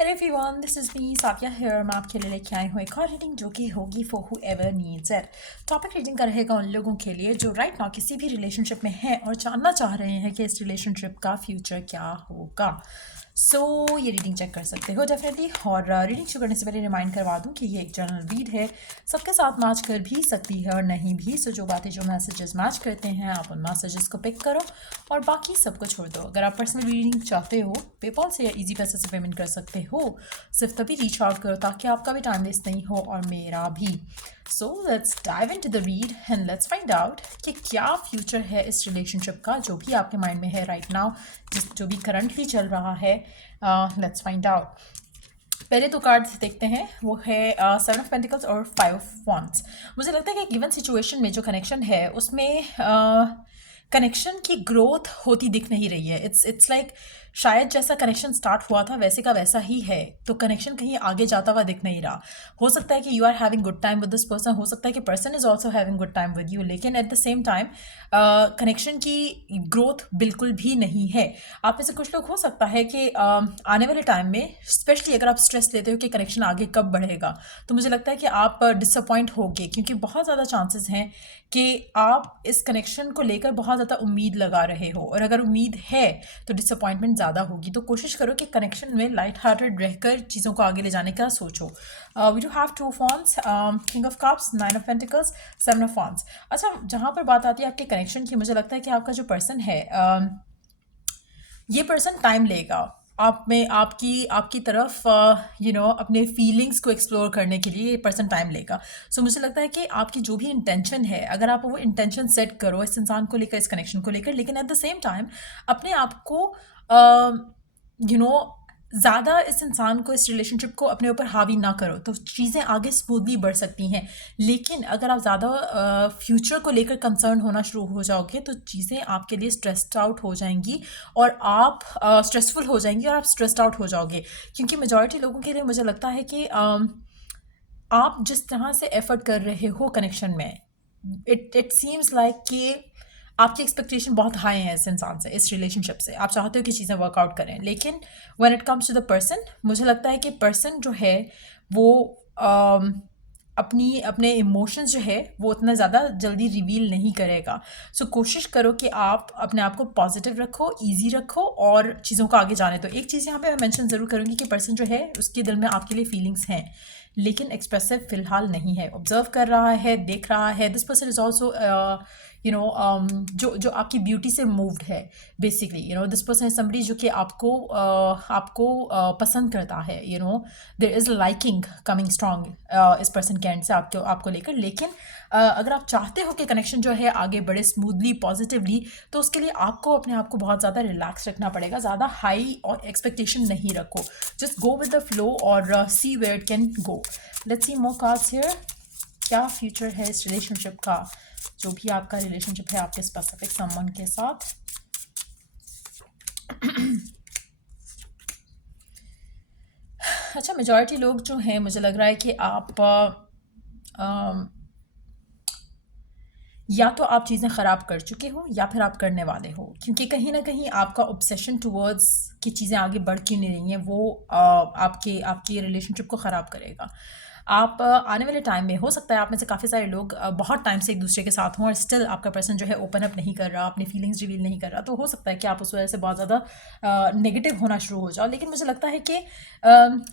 Hello everyone, this is me Safia here। मैं आपके लिए लेके आई हूँ एक और रीडिंग जो कि होगी for whoever needs it। Topic reading का रहेगा उन लोगों के लिए जो राइट नाउ किसी भी रिलेशनशिप में हैं और जानना चाह रहे हैं कि इस रिलेशनशिप का फ्यूचर क्या होगा। ये रीडिंग चेक कर सकते हो डेफिनेटली। और रीडिंग शुरू करने से पहले रिमाइंड करवा दूँ कि ये एक जनरल रीड है, सबके साथ मैच कर भी सकती है और नहीं भी। जो बातें जो मैसेजेस मैच करते हैं आप उन मैसेजेस को पिक करो और बाकी सबको छोड़ दो। अगर आप पर्सनल रीडिंग चाहते हो पेपॉल से या इजी पैसे से पेमेंट कर सकते हो। सिर्फ तभी रीच आउट करो ताकि आपका भी टाइम वेस्ट नहीं हो और मेरा भी। Let's dive into the read and let's find out कि क्या फ्यूचर है इस रिलेशनशिप का जो भी आपके माइंड में है राइट नाउ, जो भी करंटली चल रहा है। Let's find out. पहले दो कार्ड्स देखते हैं, वो है 7 ऑफ पेंटिकल्स और 5 ऑफ वॉन्ड्स। मुझे लगता है कि गिवन सिचुएशन में जो कनेक्शन है उसमें कनेक्शन की ग्रोथ होती दिख नहीं रही है। इट्स लाइक शायद जैसा कनेक्शन स्टार्ट हुआ था वैसे का वैसा ही है, तो कनेक्शन कहीं आगे जाता हुआ दिख नहीं रहा। हो सकता है कि you are having good time with this person, हो सकता है कि person is also having good time with you, लेकिन at the same time connection की ग्रोथ बिल्कुल भी नहीं है। आप में से कुछ लोग हो सकता है कि आने वाले टाइम में स्पेशली अगर आप स्ट्रेस लेते हो कि कनेक्शन आगे कब बढ़ेगा, तो मुझे लगता है कि आप डिसअपॉइंट होगे क्योंकि बहुत ज़्यादा चांसेस हैं कि आप इस कनेक्शन को लेकर बहुत ज़्यादा उम्मीद लगा रहे हो, और अगर उम्मीद है तो डिसअपॉइंटमेंट ज़्यादा होगी। तो कोशिश करो कि कनेक्शन में लाइट हार्टेड रहकर चीज़ों को आगे ले जाने का सोचो। We do have 2 fawns, king of cups, 9 of pentacles, 7 of wands. अच्छा, जहाँ पर बात आती है आपके कनेक्शन की, मुझे लगता है कि आपका जो पर्सन है ये पर्सन टाइम लेगा आप में आपकी आपकी तरफ अपने फीलिंग्स को एक्सप्लोर करने के लिए ये पर्सन टाइम लेगा। मुझे लगता है कि आपकी जो भी इंटेंशन है, अगर आप वो इंटेंशन सेट करो इस इंसान को लेकर, इस कनेक्शन को लेकर, लेकिन एट द सेम टाइम अपने आप को ज़्यादा इस इंसान को, इस रिलेशनशिप को अपने ऊपर हावी ना करो तो चीज़ें आगे स्मूथली बढ़ सकती हैं। लेकिन अगर आप ज़्यादा फ्यूचर को लेकर कंसर्न होना शुरू हो जाओगे तो चीज़ें आपके लिए स्ट्रेस्ड आउट हो जाएंगी और आप स्ट्रेसफुल हो जाएंगी और आप स्ट्रेस्ड आउट हो जाओगे। क्योंकि मेजॉरिटी लोगों के लिए मुझे लगता है कि आप जिस तरह से एफर्ट कर रहे हो कनेक्शन में, इट सीम्स लाइक कि आपकी एक्सपेक्टेशन बहुत हाई है इस इंसान से, इस रिलेशनशिप से। आप चाहते हो कि चीज़ें वर्कआउट करें, लेकिन when it comes to the person, मुझे लगता है कि पर्सन जो है वो अपने इमोशंस जो है वो उतना ज़्यादा जल्दी रिवील नहीं करेगा। कोशिश करो कि आप अपने आप को पॉजिटिव रखो, ईजी रखो और चीज़ों को आगे जाने दो। एक चीज़ यहाँ पे मैं मेंशन ज़रूर करूँगी कि पर्सन जो है उसके दिल में आपके लिए फीलिंग्स हैं, लेकिन एक्सप्रेसिव फिलहाल नहीं है। ऑब्जर्व कर रहा है, देख रहा है। दिस पर्सन इज ऑल्सो जो आपकी ब्यूटी से मूव्ड है basically. This person is somebody जो कि आपको पसंद करता है। There is liking coming strong इस पर्सन के एंड से आपको लेकर। लेकिन अगर आप चाहते हो कि कनेक्शन जो है आगे बढ़े स्मूथली, पॉजिटिवली, तो उसके लिए आपको अपने आप को बहुत ज़्यादा रिलैक्स रखना पड़ेगा। ज़्यादा हाई और एक्सपेक्टेशन नहीं रखो, just go with the flow और see where it can go. Let's see more cards here. क्या फ्यूचर है इस रिलेशनशिप का, जो भी आपका रिलेशनशिप है आपके स्पेसिफिक समवन के साथ। अच्छा, मेजॉरिटी लोग जो हैं मुझे लग रहा है कि आप या तो आप चीज़ें ख़राब कर चुके हो या फिर आप करने वाले हो, क्योंकि कहीं ना कहीं आपका ऑब्सेशन टुवर्ड्स कि चीज़ें आगे बढ़ क्यों नहीं रही हैं वो आपके रिलेशनशिप को ख़राब करेगा। आप आने वाले टाइम में, हो सकता है आप में से काफ़ी सारे लोग बहुत टाइम से एक दूसरे के साथ हों और स्टिल आपका पर्सन जो है ओपन अप नहीं कर रहा, अपनी फीलिंग्स रिवील नहीं कर रहा, तो हो सकता है कि आप उस वजह से बहुत ज़्यादा नेगेटिव होना शुरू हो जाओ। लेकिन मुझे लगता है कि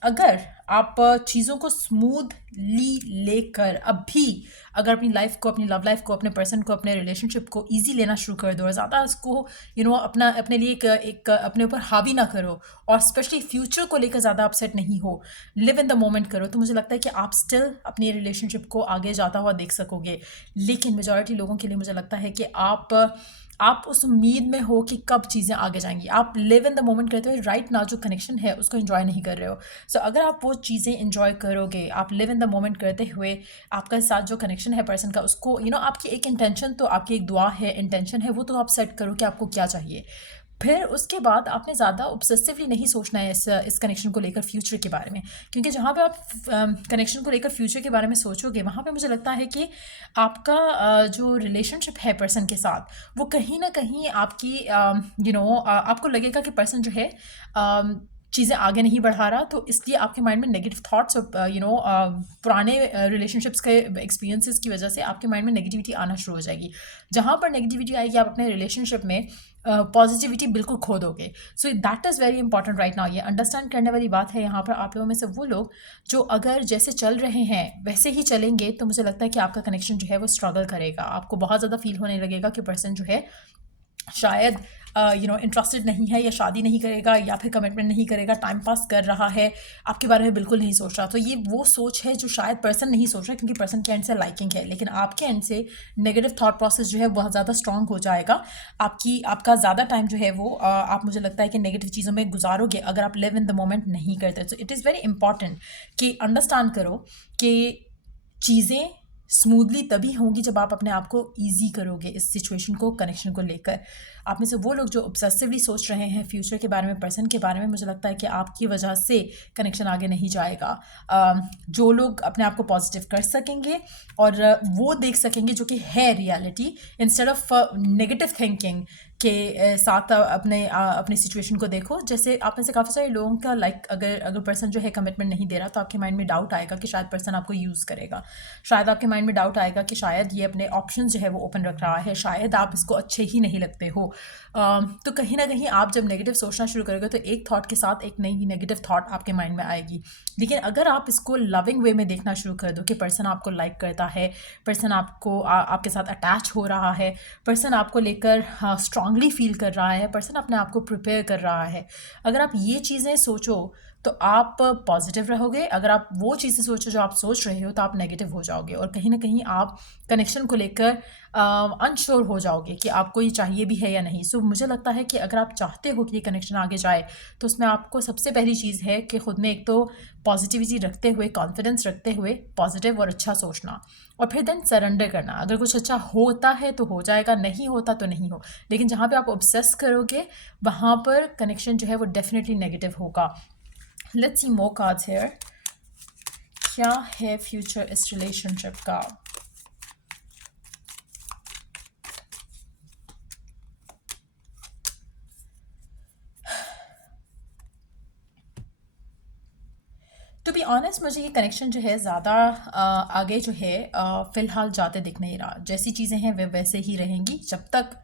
अगर आप चीज़ों को स्मूथली लेकर अभी अगर अपनी लाइफ को, अपनी लव लाइफ को, अपने पर्सन को, अपने रिलेशनशिप को ईजी लेना शुरू कर दो और ज़्यादा उसको अपने लिए एक अपने ऊपर हावी ना करो और स्पेशली फ्यूचर को लेकर ज़्यादा अपसेट नहीं हो, लिव इन द मोमेंट करो, तो मुझे लगता है कि आप स्टिल अपनी रिलेशनशिप को आगे जाता हुआ देख सकोगे। लेकिन मेजॉरिटी लोगों के लिए मुझे लगता है कि आप उस उम्मीद में हो कि कब चीज़ें आगे जाएंगी। आप लिव इन द मोमेंट करते हुए राइट नाउ जो कनेक्शन है उसको एंजॉय नहीं कर रहे हो। अगर आप वो चीज़ें एंजॉय करोगे, आप लिव इन द मोमेंट करते हुए आपका साथ जो कनेक्शन है पर्सन का, उसको आपकी एक इंटेंशन, तो आपकी एक दुआ है, इंटेंशन है, वो तो आप सेट करो कि आपको क्या चाहिए। फिर उसके बाद आपने ज़्यादा ऑब्सेसिवली नहीं सोचना है इस कनेक्शन को लेकर फ्यूचर के बारे में, क्योंकि जहाँ पे आप कनेक्शन को लेकर फ्यूचर के बारे में सोचोगे वहाँ पे मुझे लगता है कि आपका जो रिलेशनशिप है पर्सन के साथ, वो कहीं ना कहीं आपकी आपको लगेगा कि पर्सन जो है चीज़ें आगे नहीं बढ़ा रहा, तो इसलिए आपके माइंड में नेगेटिव थॉट्स और पुराने रिलेशनशिप्स के एक्सपीरियंसेस की वजह से आपके माइंड में नेगेटिविटी आना शुरू हो जाएगी। जहाँ पर नेगेटिविटी आएगी आप अपने रिलेशनशिप में पॉजिटिविटी बिल्कुल खो दोगे। So that is very important right now. ये अंडरस्टैंड करने वाली बात है यहाँ पर आप लोगों में से वो लोग जो अगर जैसे चल रहे हैं वैसे ही चलेंगे, तो मुझे लगता है कि आपका कनेक्शन जो है वो स्ट्रगल करेगा। आपको बहुत ज़्यादा फील होने लगेगा कि पर्सन जो है शायद इंटरेस्टेड नहीं है, या शादी नहीं करेगा, या फिर कमिटमेंट नहीं करेगा, टाइम पास कर रहा है, आपके बारे में बिल्कुल नहीं सोच रहा। तो ये वो सोच है जो शायद पर्सन नहीं सोच रहा, क्योंकि पर्सन के एंड से लाइकिंग है, लेकिन आपके एंड से नेगेटिव थॉट प्रोसेस जो है बहुत ज़्यादा स्ट्रांग हो जाएगा। आपका ज़्यादा टाइम जो है वो आप मुझे लगता है कि नेगेटिव चीज़ों में गुजारोगे अगर आप लिव इन द मोमेंट नहीं करते। तो इट इज़ वेरी इंपॉर्टेंट कि अंडरस्टैंड करो कि चीज़ें स्मूथली तभी होंगी जब आप अपने आप को ईजी करोगे इस सिचुएशन को, कनेक्शन को लेकर। आप में से वो लोग जो ऑब्सेसिवली सोच रहे हैं फ्यूचर के बारे में, पर्सन के बारे में, मुझे लगता है कि आपकी वजह से कनेक्शन आगे नहीं जाएगा। जो लोग अपने आप को पॉजिटिव कर सकेंगे और वो देख सकेंगे जो कि है reality, instead of negative thinking के साथ अपनी सिचुएशन को देखो। जैसे आप में से काफ़ी सारे लोगों का अगर पर्सन जो है कमिटमेंट नहीं दे रहा, तो आपके माइंड में डाउट आएगा कि शायद पर्सन आपको यूज़ करेगा। शायद आपके माइंड में डाउट आएगा कि शायद ये अपने ऑप्शन जो है वो ओपन रख रहा है, शायद आप इसको अच्छे ही नहीं लगते हो। तो कहीं ना कहीं आप जब नेगेटिव सोचना शुरू करोगे तो एक थॉट के साथ एक नई नेगेटिव थॉट आपके माइंड में आएगी। लेकिन अगर आप इसको लविंग वे में देखना शुरू कर दो कि पर्सन आपको लाइक करता है, पर्सन आपके साथ अटैच हो रहा है, पर्सन आपको लेकर स्ट्रांगली फील कर रहा है, पर्सन अपने आप को प्रिपेयर कर रहा है, अगर आप ये चीज़ें सोचो तो आप पॉजिटिव रहोगे। अगर आप वो चीज़ें सोचो जो आप सोच रहे हो तो आप नेगेटिव हो जाओगे, और कहीं ना कहीं आप कनेक्शन को लेकर अनश्योर हो जाओगे कि आपको ये चाहिए भी है या नहीं। सो मुझे लगता है कि अगर आप चाहते हो कि ये कनेक्शन आगे जाए, तो उसमें आपको सबसे पहली चीज़ है कि खुद में एक तो पॉजिटिविटी रखते हुए, कॉन्फिडेंस रखते हुए पॉजिटिव और अच्छा सोचना, और फिर देन सरेंडर करना। अगर कुछ अच्छा होता है तो हो जाएगा, नहीं होता तो नहीं हो। लेकिन जहाँ पे आप ऑब्सेस करोगे वहाँ पर कनेक्शन जो है वो डेफिनेटली नेगेटिव होगा। Let's see more cards here. क्या है फ्यूचर इस रिलेशनशिप का? टू बी ऑनेस्ट, मुझे ये कनेक्शन जो है ज़्यादा आगे जो है फ़िलहाल जाते दिख नहीं रहा। जैसी चीज़ें हैं वे वैसे ही रहेंगी जब तक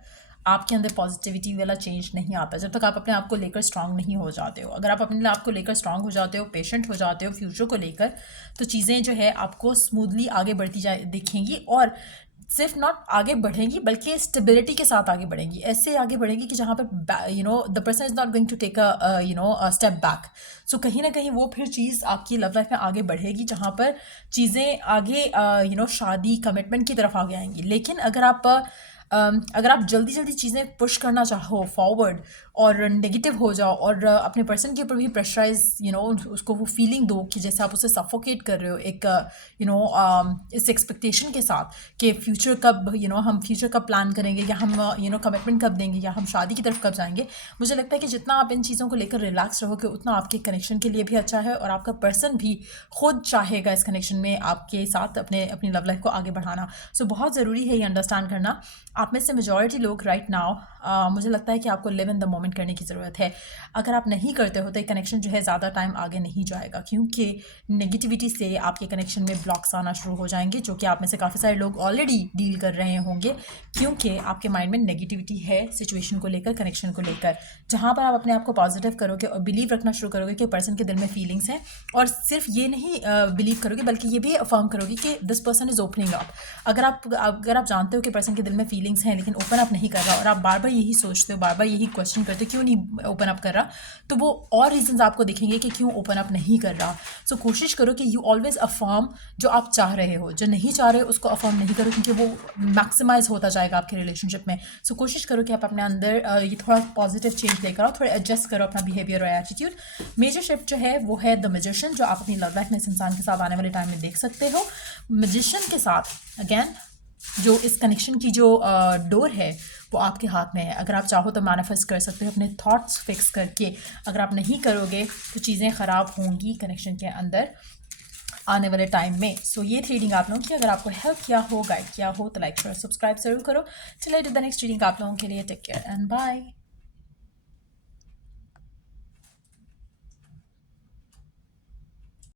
आपके अंदर पॉजिटिविटी वाला चेंज नहीं आता, जब तक आप अपने आप को लेकर स्ट्रांग नहीं हो जाते हो। अगर आप अपने आप को लेकर स्ट्रांग हो जाते हो, पेशेंट हो जाते हो फ्यूचर को लेकर, तो चीज़ें जो है आपको स्मूथली आगे बढ़ती जाए दिखेंगी, और सिर्फ नॉट आगे बढ़ेंगी बल्कि स्टेबिलिटी के साथ आगे बढ़ेंगी। ऐसे आगे बढ़ेंगी कि जहाँ पर the person is not going to take a step back. So कहीं ना कहीं वो फिर चीज़ आपकी लव लाइफ में आगे बढ़ेगी जहाँ पर चीज़ें आगे शादी, कमिटमेंट की तरफ आगे आएंगी। लेकिन अगर आप जल्दी जल्दी चीज़ें पुश करना चाहो फॉरवर्ड और नेगेटिव हो जाओ, और अपने पर्सन के ऊपर भी प्रेशराइज उसको वो फीलिंग दो कि जैसे आप उसे सफोकेट कर रहे हो एक इस एक्सपेक्टेशन के साथ कि फ्यूचर कब हम फ्यूचर कब प्लान करेंगे, या हम कमिटमेंट कब देंगे, या हम शादी की तरफ कब जाएंगे। मुझे लगता है कि जितना आप इन चीज़ों को लेकर रिलैक्स रहोगे उतना आपके कनेक्शन के लिए भी अच्छा है, और आपका पर्सन भी खुद चाहेगा इस कनेक्शन में आपके साथ अपनी लव लाइफ को आगे बढ़ाना। सो बहुत ज़रूरी है ये अंडरस्टैंड करना। आप में से मेजॉरिटी लोग राइट नाउ मुझे लगता है कि आपको लिव इन द मोमेंट करने की ज़रूरत है। अगर आप नहीं करते हो तो ये कनेक्शन जो है ज़्यादा टाइम आगे नहीं जाएगा, क्योंकि नेगेटिविटी से आपके कनेक्शन में ब्लॉक्स आना शुरू हो जाएंगे, जो कि आप में से काफ़ी सारे लोग ऑलरेडी डील कर रहे होंगे, क्योंकि आपके माइंड में नेगेटिविटी है सिचुएशन को लेकर, कनेक्शन को लेकर। जहाँ पर आप अपने आप को पॉजिटिव करोगे और बिलीव रखना शुरू करोगे कि पर्सन के दिल में फीलिंग्स हैं, और सिर्फ ये नहीं बिलीव करोगे बल्कि ये भी अफर्म करोगे कि this person is opening up. अगर आप जानते हो कि पर्सन के दिल में फीलिंग्स हैं लेकिन ओपन अप नहीं कर रहा, और आप बार बार यही सोचते हो, बार बार यही क्वेश्चन करते हो क्यों नहीं ओपन अप कर रहा, तो वो और रीजंस आपको दिखेंगे कि क्यों ओपन अप नहीं कर रहा। सो कोशिश करो कि यू ऑलवेज अफर्म जो आप चाह रहे हो, जो नहीं चाह रहे हो उसको अफर्म नहीं करो, क्योंकि वो मैक्सिमाइज होता जाएगा आपके रिलेशनशिप में। सो कोशिश करो कि आप अपने अंदर ये थोड़ा पॉजिटिव चेंज लेकर आओ, थोड़ा एडजस्ट करो अपना बिहेवियर और एटीट्यूड। मेजर शिफ्ट जो है वो है द मैजिशियन, जो आप अपनी लव लाइफ में इस इंसान के साथ आने वाले टाइम में देख सकते हो। मैजिशियन के साथ अगेन जो इस कनेक्शन की जो डोर है वो आपके हाथ में है। अगर आप चाहो तो मैनिफेस्ट कर सकते हो अपने थॉट्स फिक्स करके। अगर आप नहीं करोगे तो चीज़ें ख़राब होंगी कनेक्शन के अंदर आने वाले टाइम में। सो ये रीडिंग आप लोगों की अगर आपको हेल्प किया हो, गाइड किया हो, तो लाइक शेयर सब्सक्राइब जरूर करो। चलिए द नेक्स्ट रीडिंग आप लोगों के लिए टेक केयर एंड बाय।